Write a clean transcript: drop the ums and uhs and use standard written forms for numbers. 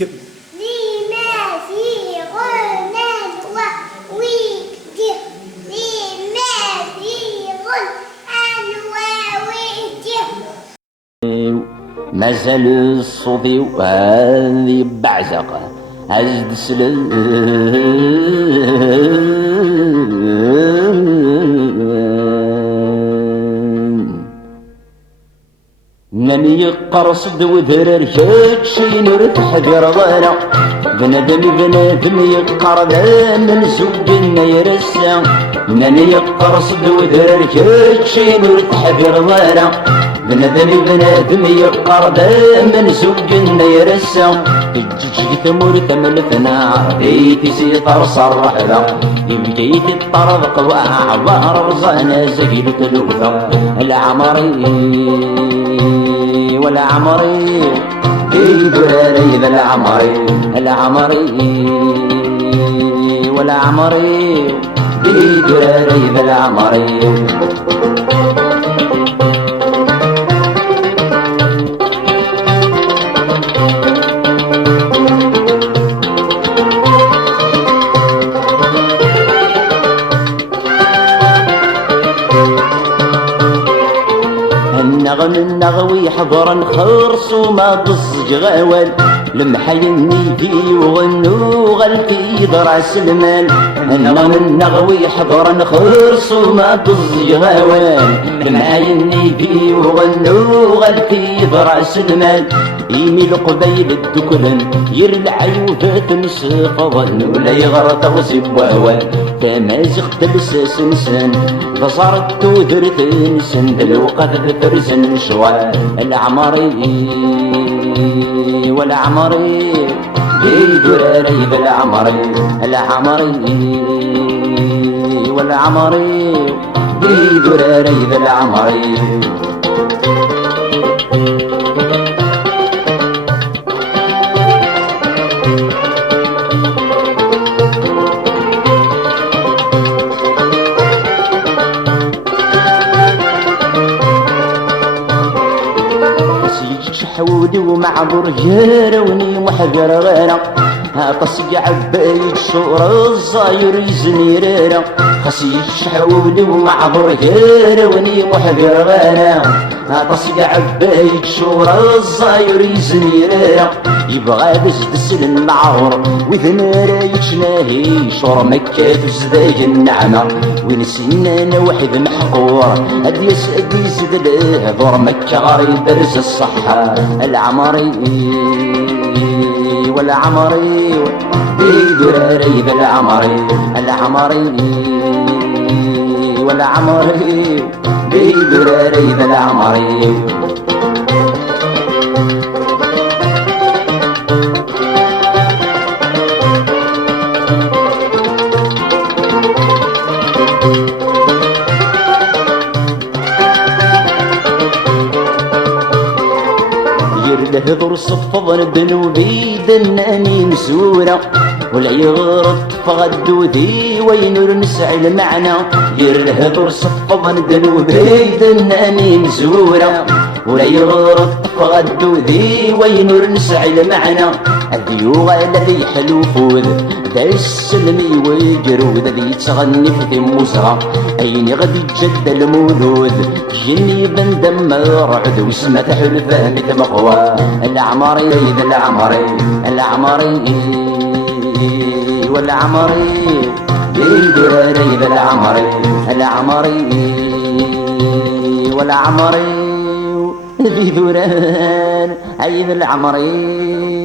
لما في غنى وويد لما في غنى وويد مازال الصوفي وهذه بعزقه عزد سلم ناني يقرصد وذرر كاتشي نور تحذر ضانا بنادم يقرض من زوجنا يرسى ناني يقرصد وذرر كاتشي نور تحذر ضانا بنادم يقرض من زوجنا يرسى الجيج ثمور تملثنا بيتي سيطر صرح ذا يبجيت الطرد قوى عبار رزانا زقيل تلوثا والعمري في دراري ذا العمري في دراري ذا العمري النغوي حضرا خرص وما ضزج غوال المحيني في وغنو غلتي ضرع سلمان النغوي حضرا خرص وما ضزج غوال المحيني في وغنو غلتي ضرع سلمان يميل قبيل الدكلن يرلع يوفات نسفضن ولا يغرط وسب وهوان تمازق تلساس نسان بصرت ودرت نسان بالوقت فرزن شوال العمري في دراري بالعمري في دراري بالعمري حودي ومعبر جاروني محجر غيره قصي عبايد شور الصاير يزنيريره قصي حودي ومعبر جاروني محجر غيره قصي عبايد شور الصاير يزنيريره يبغى بزد سلم معور وذنيره يتشناهي شور مكة تزداج النعمة ونسينا انا واحد محقور اديس له ضر مكة غاري درس الصحة العمري في دراري بالعمري في دراري بالعمري يرلهضر صفضن بنوبي دناني مسورة ولا يغرط فغدو ذي وينور نسعي المعنى يرلهضر صفضن بنوبي دناني مسورة ولا يغرط فغدو ذي وينور نسعي المعنى الديوغ الذي حلو فوذ ذا السلمي ويقرود ذي تغني في ذي موسغة أين غدي جد المولود جني بندم رعد وسمة حلفة مثل مقوى العمري في دراري بالعمري في دران عيد العمري